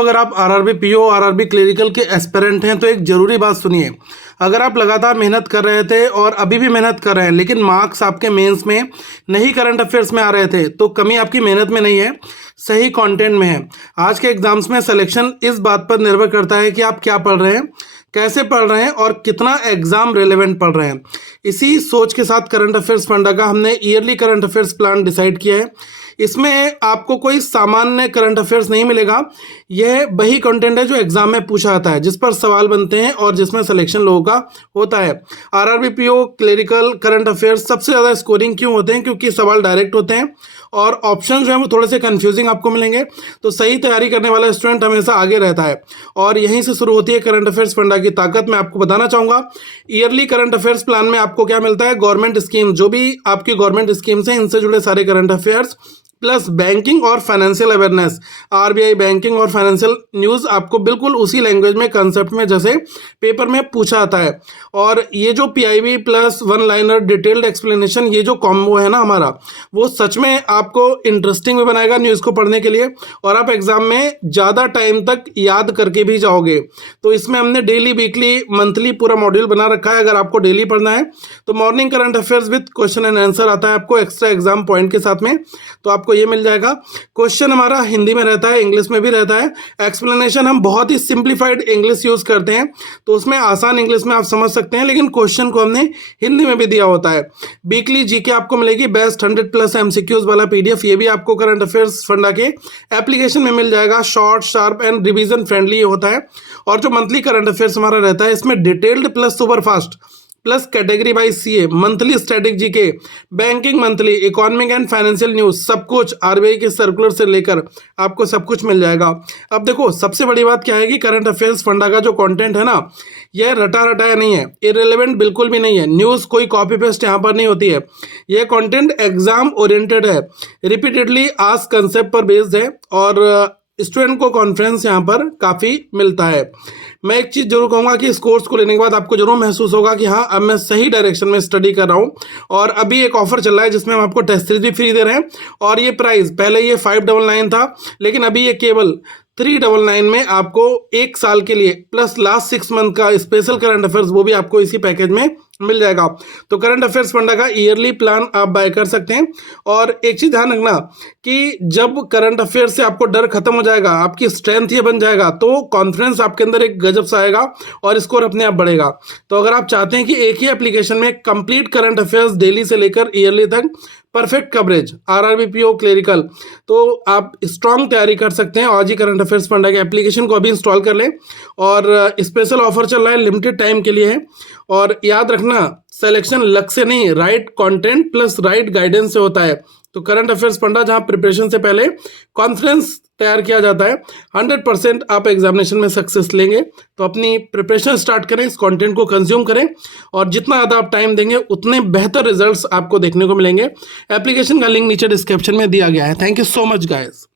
अगर आप RRB PO, RRB clerical के एस्पिरेंट हैं तो एक ज़रूरी बात सुनिए। अगर आप लगातार मेहनत कर रहे थे और अभी भी मेहनत कर रहे हैं लेकिन मार्क्स आपके मेंस में नहीं करंट अफेयर्स में आ रहे थे, तो कमी आपकी मेहनत में नहीं है, सही कंटेंट में है। आज के एग्जाम्स में सिलेक्शन इस बात पर निर्भर करता है कि आप क्या पढ़ रहे हैं, कैसे पढ़ रहे हैं और कितना एग्जाम रिलेवेंट पढ़ रहे हैं। इसी सोच के साथ करंट अफेयर्स फंडा का हमने yearly current affairs plan decide किया है। इसमें आपको कोई सामान्य करंट अफेयर्स नहीं मिलेगा। यह वही कंटेंट है जो एग्जाम में पूछा आता है, जिस पर सवाल बनते हैं और जिसमें सिलेक्शन लोगों का होता है। RRB PO, clerical, current affairs सबसे ज़्यादा स्कोरिंग क्यों होते हैं? क्योंकि सवाल डायरेक्ट होते हैं और ऑप्शन जो है वो थोड़े से कंफ्यूजिंग आपको मिलेंगे। तो सही तैयारी करने वाला स्टूडेंट हमेशा आगे रहता है और यहीं से शुरू होती है करंट अफेयर्स फंडा की ताकत। मैं आपको बताना चाहूँगा ईयरली करंट अफेयर्स प्लान में आपको क्या मिलता है। गवर्नमेंट स्कीम, जो भी आपकी गवर्नमेंट स्कीम्स हैं, इनसे जुड़े सारे करंट अफेयर्स प्लस बैंकिंग और फाइनेंशियल अवेयरनेस, आरबीआई बैंकिंग और फाइनेंशियल न्यूज़ आपको बिल्कुल उसी लैंग्वेज में, कंसेप्ट में जैसे पेपर में पूछा आता है। और ये जो PIB plus one liner detailed explanation, ये जो कॉम्बो है ना हमारा, वो सच में आपको इंटरेस्टिंग भी बनाएगा न्यूज़ को पढ़ने के लिए और आप एग्जाम में ज़्यादा टाइम तक याद करके भी जाओगे। तो इसमें हमने डेली, वीकली, मंथली पूरा मॉड्यूल बना रखा है। अगर आपको डेली पढ़ना है तो morning current affairs with question and answer आता है आपको एक्स्ट्रा एग्जाम पॉइंट के साथ में, तो आपको ये मिल जाएगा। क्वेश्चन हमारा हिंदी में रहता है, इंग्लिश में भी रहता है। एक्सप्लेनेशन हम बहुत ही सिंप्लीफाइड इंग्लिश यूज करते हैं, तो उसमें आसान इंग्लिश में आप समझ सकते हैं, लेकिन क्वेश्चन को हमने हिंदी में भी दिया होता है। वीकली जीके आपको मिलेगी, बेस्ट 100+ एमसीक्यूज वाला पीडीएफ, ये भी आपको करंट अफेयर्स फंडा के एप्लीकेशन में मिल जाएगा। Short, sharp and revision friendly होता है। और जो मंथली करंट अफेयर्स हमारा रहता है, इसमें detailed plus super fast plus category wise CA, monthly static GK, banking monthly, economic and financial news, सब कुछ आरबीआई के सर्कुलर से लेकर आपको सब कुछ मिल जाएगा। अब देखो, सबसे बड़ी बात क्या है कि करंट अफेयर्स फंडा का जो कंटेंट है ना, यह रटा रटाया नहीं है, इररिलेवेंट बिल्कुल भी नहीं है। न्यूज़ कोई कॉपी पेस्ट यहाँ पर नहीं होती है। यह कंटेंट एग्जाम ओरिएंटेड है, रिपीटेडली आस्क कंसेप्ट पर बेस्ड है और स्टूडेंट को कॉन्फिडेंस यहाँ पर काफ़ी मिलता है। मैं एक चीज़ जरूर कहूँगा कि इस कोर्स को लेने के बाद आपको जरूर महसूस होगा कि हाँ, अब मैं सही डायरेक्शन में स्टडी कर रहा हूँ। और अभी एक ऑफर चल रहा है जिसमें हम आपको टेस्ट सीरीज भी फ्री दे रहे हैं और ये प्राइस, पहले ये 599 था, लेकिन अभी ये केवल 399 में आपको 1 साल के लिए प्लस लास्ट 6 मंथ का स्पेशल करंट अफेयर्स, वो भी आपको इसी पैकेज में मिल जाएगा। तो करंट अफेयर्स फंडा का ईयरली प्लान आप बाय कर सकते हैं। और एक चीज़ ध्यान रखना कि जब करंट अफेयर्स से आपको डर खत्म हो जाएगा, आपकी स्ट्रेंथ ये बन जाएगा, तो कॉन्फिडेंस आपके अंदर एक गजब सा आएगा और स्कोर अपने आप बढ़ेगा। तो अगर आप चाहते हैं कि एक ही एप्लीकेशन में कंप्लीट करंट अफेयर्स डेली से लेकर ईयरली तक perfect coverage, RRB PO, clerical, तो आप स्ट्रांग तैयारी कर सकते हैं। आज ही करंट अफेयर्स फंडा के एप्लीकेशन को अभी इंस्टॉल कर लें और स्पेशल ऑफर चल रहा है, लिमिटेड टाइम के लिए है। और याद रखना, सिलेक्शन लक से नहीं, right content plus right guidance से होता है। तो करंट अफेयर्स फंडा, जहां प्रिपरेशन से पहले कॉन्फिडेंस तैयार किया जाता है, 100% आप एग्जामिनेशन में सक्सेस लेंगे। तो अपनी प्रिपरेशन स्टार्ट करें, इस कंटेंट को कंज्यूम करें और जितना ज़्यादा आप टाइम देंगे उतने बेहतर रिजल्ट्स आपको देखने को मिलेंगे। एप्लीकेशन का लिंक नीचे डिस्क्रिप्शन में दिया गया है। Thank you so much guys.